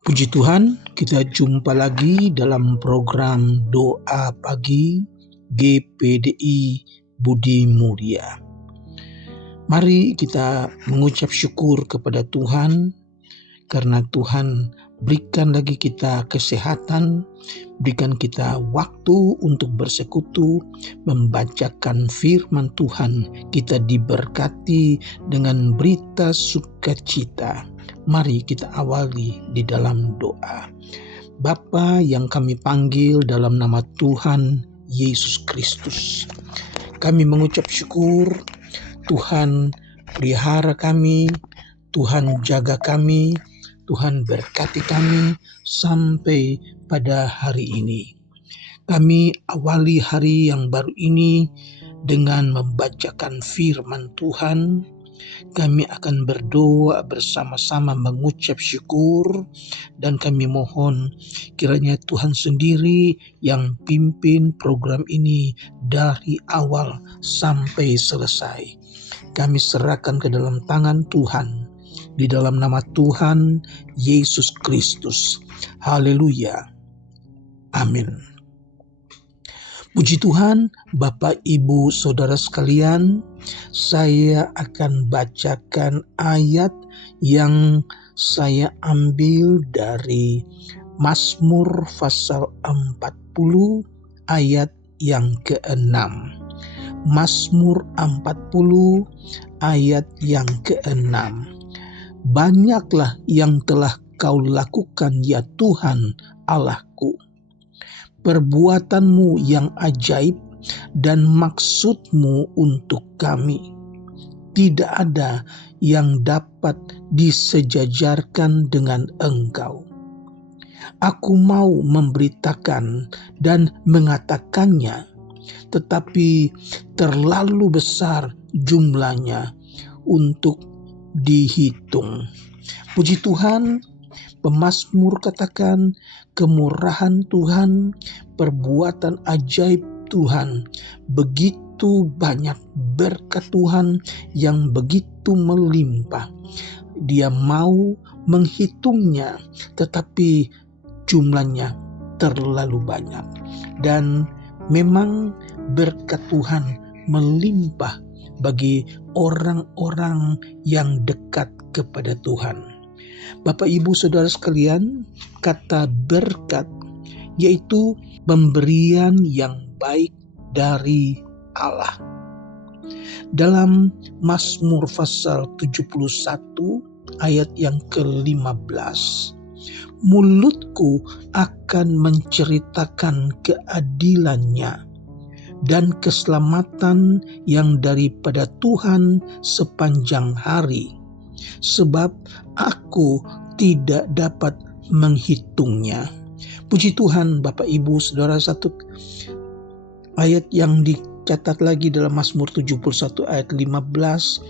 Puji Tuhan, kita jumpa lagi dalam program Doa Pagi GPDI Budi Mulia. Mari kita mengucap syukur kepada Tuhan karena Tuhan berikan lagi kita kesehatan, berikan kita waktu untuk bersekutu, membacakan firman Tuhan. Kita diberkati dengan berita sukacita. Mari kita awali di dalam doa. Bapa yang kami panggil dalam nama Tuhan Yesus Kristus, kami mengucap syukur. Tuhan pelihara kami, Tuhan jaga kami, Tuhan berkati kami sampai pada hari ini. Kami awali hari yang baru ini dengan membacakan firman Tuhan. Kami akan berdoa bersama-sama mengucap syukur, dan kami mohon kiranya Tuhan sendiri yang pimpin program ini dari awal sampai selesai. Kami serahkan ke dalam tangan Tuhan, di dalam nama Tuhan Yesus Kristus. Haleluya. Amin. Puji Tuhan, Bapak, Ibu, Saudara sekalian, saya akan bacakan ayat yang saya ambil dari Mazmur pasal 40 ayat yang ke-6. Mazmur 40 ayat yang ke-6. Banyaklah yang telah Kau lakukan, ya Tuhan Allahku. Perbuatanmu yang ajaib dan maksudmu untuk kami. Tidak ada yang dapat disejajarkan dengan Engkau. Aku mau memberitakan dan mengatakannya, tetapi terlalu besar jumlahnya untuk dihitung. Puji Tuhan, pemazmur katakan kemurahan Tuhan, perbuatan ajaib Tuhan, begitu banyak berkat Tuhan yang begitu melimpah. Dia mau menghitungnya, tetapi jumlahnya terlalu banyak. Dan memang berkat Tuhan melimpah bagi orang-orang yang dekat kepada Tuhan. Bapak, Ibu, Saudara sekalian, kata berkat yaitu pemberian yang baik dari Allah. Dalam Mazmur pasal 71 ayat yang ke-15, mulutku akan menceritakan keadilannya dan keselamatan yang daripada Tuhan sepanjang hari, sebab aku tidak dapat menghitungnya. Puji Tuhan, Bapak, Ibu, Saudara, satu ayat yang dicatat lagi dalam Mazmur 71 ayat 15,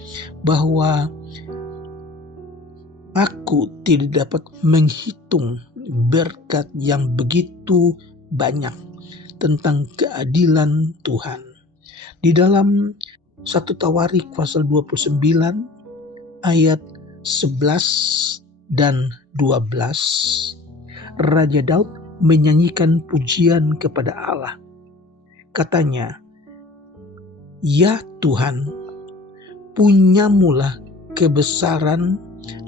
bahwa aku tidak dapat menghitung berkat yang begitu banyak tentang keadilan Tuhan. Di dalam 1 Tawarik pasal 29 ayat 11 dan 12, Raja Daud menyanyikan pujian kepada Allah. Katanya, "Ya Tuhan, punyamulah kebesaran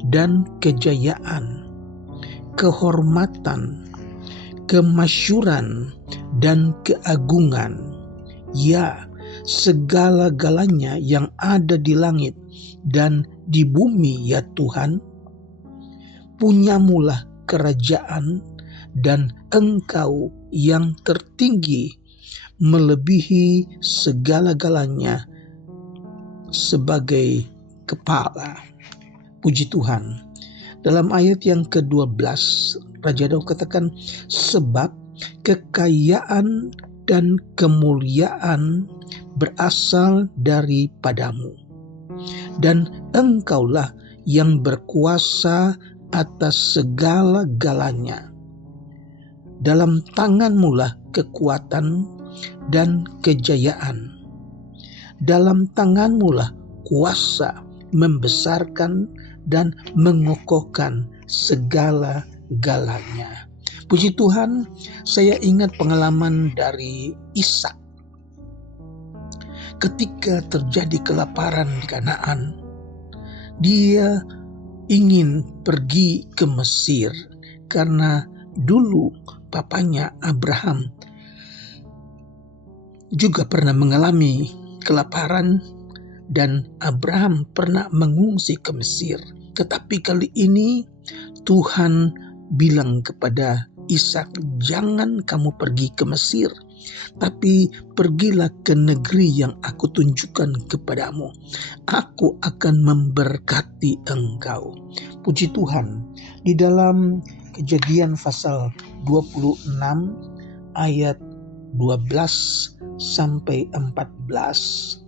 dan kejayaan, kehormatan, kemasyuran, dan keagungan. Ya, segala-galanya yang ada di langit dan di bumi, ya Tuhan. Punyamulah kerajaan, dan Engkau yang tertinggi melebihi segala-galanya sebagai kepala." Puji Tuhan. Dalam ayat yang ke-12, Raja Daud katakan, "Sebab kekayaan dan kemuliaan berasal daripadamu, dan Engkaulah yang berkuasa atas segala-galanya. Dalam tanganmulah kekuatan dan kejayaan. Dalam tanganmulah kuasa membesarkan dan mengokohkan segala segalanya. Puji Tuhan, saya ingat pengalaman dari Ishak. Ketika terjadi kelaparan di Kanaan, dia ingin pergi ke Mesir karena dulu papanya Abraham juga pernah mengalami kelaparan dan Abraham pernah mengungsi ke Mesir. Tetapi kali ini Tuhan bilang kepada Ishak, jangan kamu pergi ke Mesir, tapi pergilah ke negeri yang aku tunjukkan kepadamu. Aku akan memberkati engkau. Puji Tuhan, di dalam Kejadian pasal 26 ayat 12 sampai 14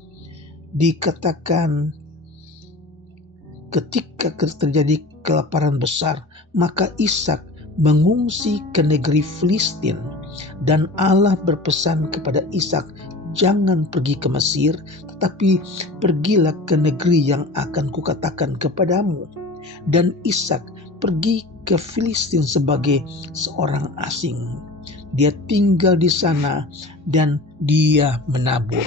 dikatakan, ketika terjadi kelaparan besar, maka Ishak mengungsi ke negeri Filistin, dan Allah berpesan kepada Ishak, jangan pergi ke Mesir, tetapi pergilah ke negeri yang akan kukatakan kepadamu. Dan Ishak pergi ke Filistin sebagai seorang asing. Dia tinggal di sana dan dia menabur.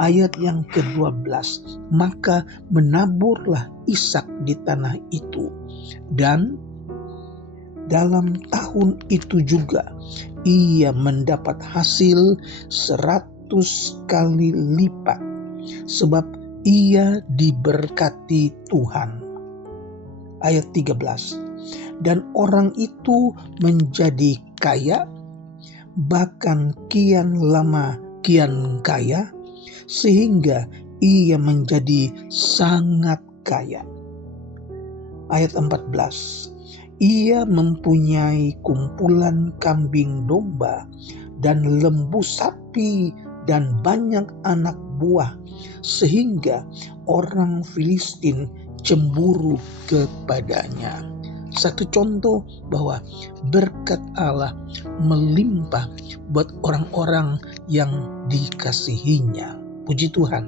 Ayat yang ke-12, maka menaburlah Ishak di tanah itu, dan dalam tahun itu juga ia mendapat hasil 100 kali lipat, sebab ia diberkati Tuhan. Ayat 13, dan orang itu menjadi kaya, bahkan kian lama kian kaya, sehingga ia menjadi sangat kaya. Ayat 14, ia mempunyai kumpulan kambing domba dan lembu sapi dan banyak anak buah, sehingga orang Filistin cemburu kepadanya. Satu contoh bahwa berkat Allah melimpah buat orang-orang yang dikasihinya. Puji Tuhan.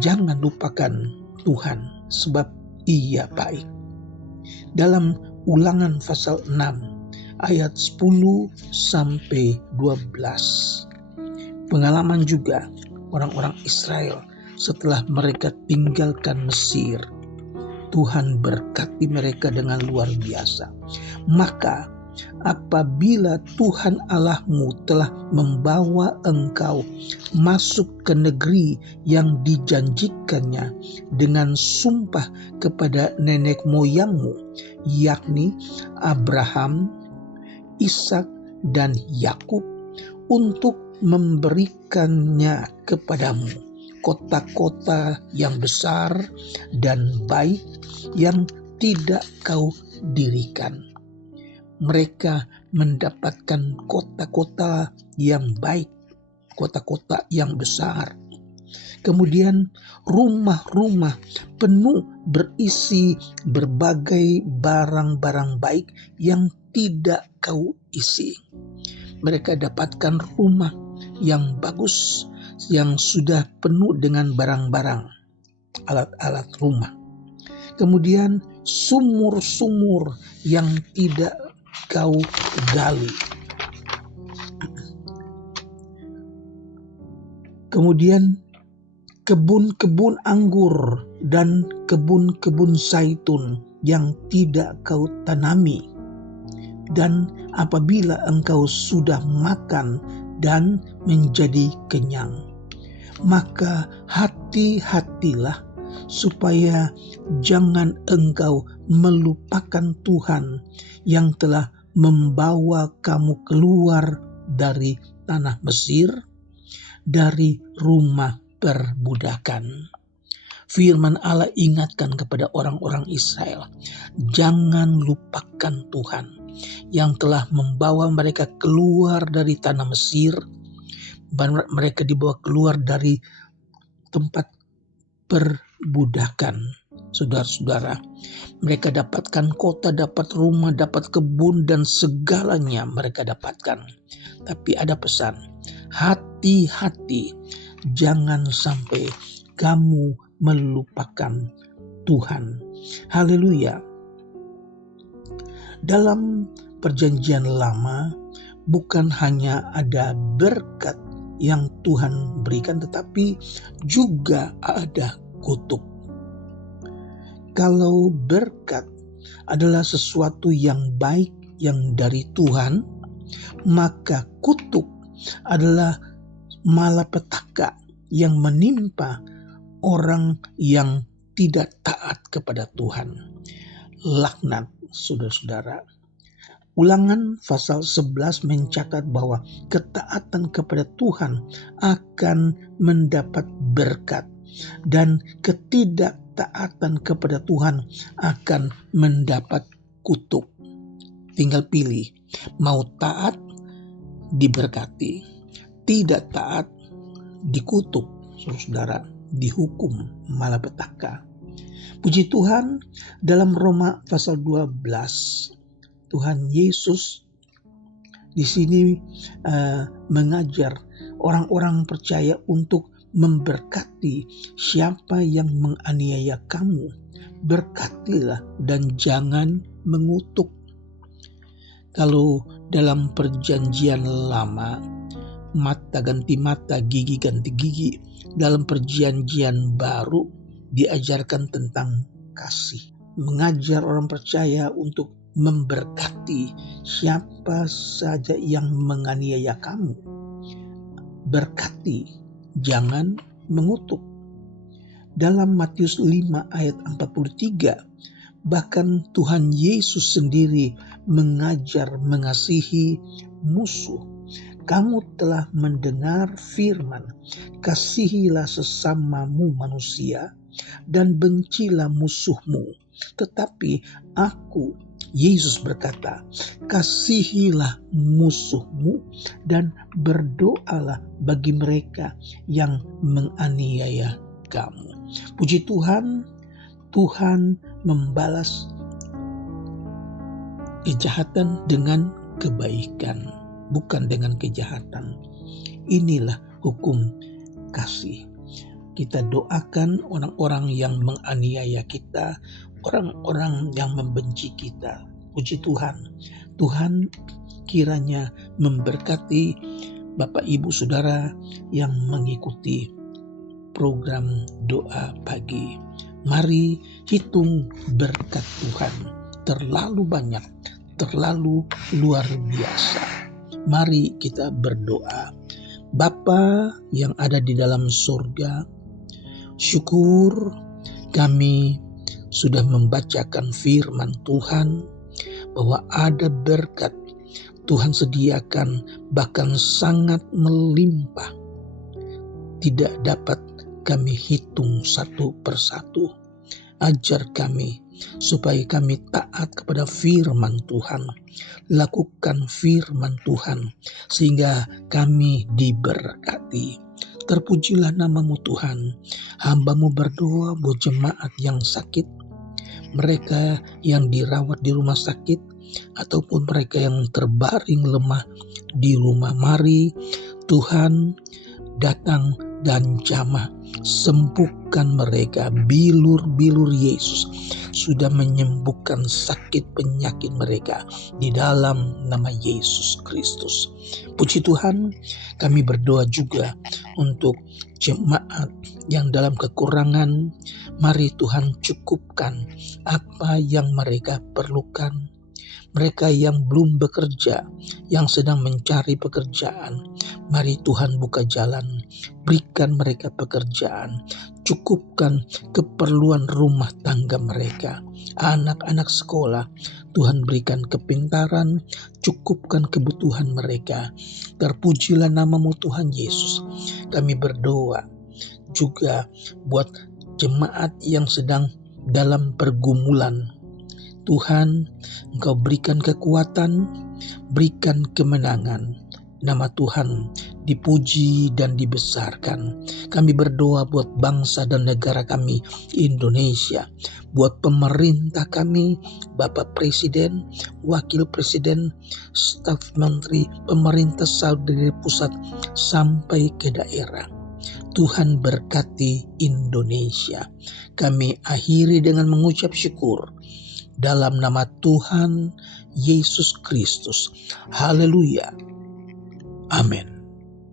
Jangan lupakan Tuhan, sebab Ia baik. Dalam Ulangan pasal 6 ayat 10 sampai 12. Pengalaman juga orang-orang Israel setelah mereka tinggalkan Mesir. Tuhan berkati mereka dengan luar biasa. Maka apabila Tuhan Allahmu telah membawa engkau masuk ke negeri yang dijanjikannya dengan sumpah kepada nenek moyangmu, yakni Abraham, Ishak, dan Yakub, untuk memberikannya kepadamu kota-kota yang besar dan baik yang tidak kau dirikan. Mereka mendapatkan kota-kota yang baik, kota-kota yang besar. Kemudian rumah-rumah penuh berisi berbagai barang-barang baik yang tidak kau isi. Mereka dapatkan rumah yang bagus, yang sudah penuh dengan barang-barang, alat-alat rumah. Kemudian sumur-sumur yang tidak kau gali. Kemudian kebun-kebun anggur dan kebun-kebun zaitun yang tidak kau tanami. Dan apabila engkau sudah makan dan menjadi kenyang, maka hati-hatilah supaya jangan engkau melupakan Tuhan yang telah membawa kamu keluar dari tanah Mesir, dari rumah perbudakan. Firman Allah ingatkan kepada orang-orang Israel, jangan lupakan Tuhan yang telah membawa mereka keluar dari tanah Mesir. Mereka dibawa keluar dari tempat perbudakan. Saudara-saudara, mereka dapatkan kota, dapat rumah, dapat kebun, dan segalanya mereka dapatkan. Tapi ada pesan, hati-hati, jangan sampai kamu melupakan Tuhan. Haleluya. Dalam perjanjian lama bukan hanya ada berkat yang Tuhan berikan, tetapi juga ada kutuk. Kalau berkat adalah sesuatu yang baik yang dari Tuhan, maka kutuk adalah malapetaka yang menimpa orang yang tidak taat kepada Tuhan. Laknat, saudara-saudara. Ulangan pasal 11 mencatat bahwa ketaatan kepada Tuhan akan mendapat berkat, dan ketidaktaatan kepada Tuhan akan mendapat kutuk. Tinggal pilih, mau taat diberkati, tidak taat dikutuk, saudara, dihukum malapetaka. Puji Tuhan, dalam Roma pasal 12, Tuhan Yesus di sini mengajar orang-orang percaya untuk memberkati siapa yang menganiaya kamu. Berkatilah dan jangan mengutuk. Kalau dalam perjanjian lama, mata ganti mata, gigi ganti gigi. Dalam perjanjian baru diajarkan tentang kasih. Mengajar orang percaya untuk memberkati siapa saja yang menganiaya kamu. Berkati, jangan mengutuk. Dalam Matius 5 ayat 43, bahkan Tuhan Yesus sendiri mengajar mengasihi musuh. Kamu telah mendengar firman, kasihilah sesamamu manusia dan bencilah musuhmu. Tetapi aku, Yesus berkata, kasihilah musuhmu dan berdoalah bagi mereka yang menganiaya kamu. Puji Tuhan, Tuhan membalas kejahatan dengan kebaikan, bukan dengan kejahatan. Inilah hukum kasih. Kita doakan orang-orang yang menganiaya kita, orang-orang yang membenci kita. Puji Tuhan, Tuhan kiranya memberkati Bapak Ibu Saudara yang mengikuti program doa pagi. Mari hitung berkat Tuhan, terlalu banyak, terlalu luar biasa. Mari kita berdoa. Bapa yang ada di dalam surga, syukur kami sudah membacakan firman Tuhan bahwa ada berkat Tuhan sediakan, bahkan sangat melimpah. Tidak dapat kami hitung satu persatu. Ajar kami supaya kami taat kepada firman Tuhan, lakukan firman Tuhan sehingga kami diberkati. Terpujilah namamu Tuhan. Hamba-Mu berdoa buat jemaat yang sakit, mereka yang dirawat di rumah sakit, ataupun mereka yang terbaring lemah di rumah. Mari Tuhan datang dan jamah, sembuhkan mereka. Bilur-bilur Yesus sudah menyembuhkan sakit penyakit mereka di dalam nama Yesus Kristus. Puji Tuhan, kami berdoa juga untuk jemaat yang dalam kekurangan. Mari Tuhan cukupkan apa yang mereka perlukan. Mereka yang belum bekerja, yang sedang mencari pekerjaan, mari Tuhan buka jalan, berikan mereka pekerjaan, cukupkan keperluan rumah tangga mereka. Anak-anak sekolah, Tuhan berikan kepintaran, cukupkan kebutuhan mereka. Terpujilah namamu Tuhan Yesus. Kami berdoa juga buat jemaat yang sedang dalam pergumulan. Tuhan, Engkau berikan kekuatan, berikan kemenangan. Nama Tuhan dipuji dan dibesarkan. Kami berdoa buat bangsa dan negara kami, Indonesia. Buat pemerintah kami, Bapak Presiden, Wakil Presiden, staf menteri, pemerintah dari pusat sampai ke daerah. Tuhan berkati Indonesia. Kami akhiri dengan mengucap syukur. dalam nama Tuhan Yesus Kristus. Haleluya. Amin.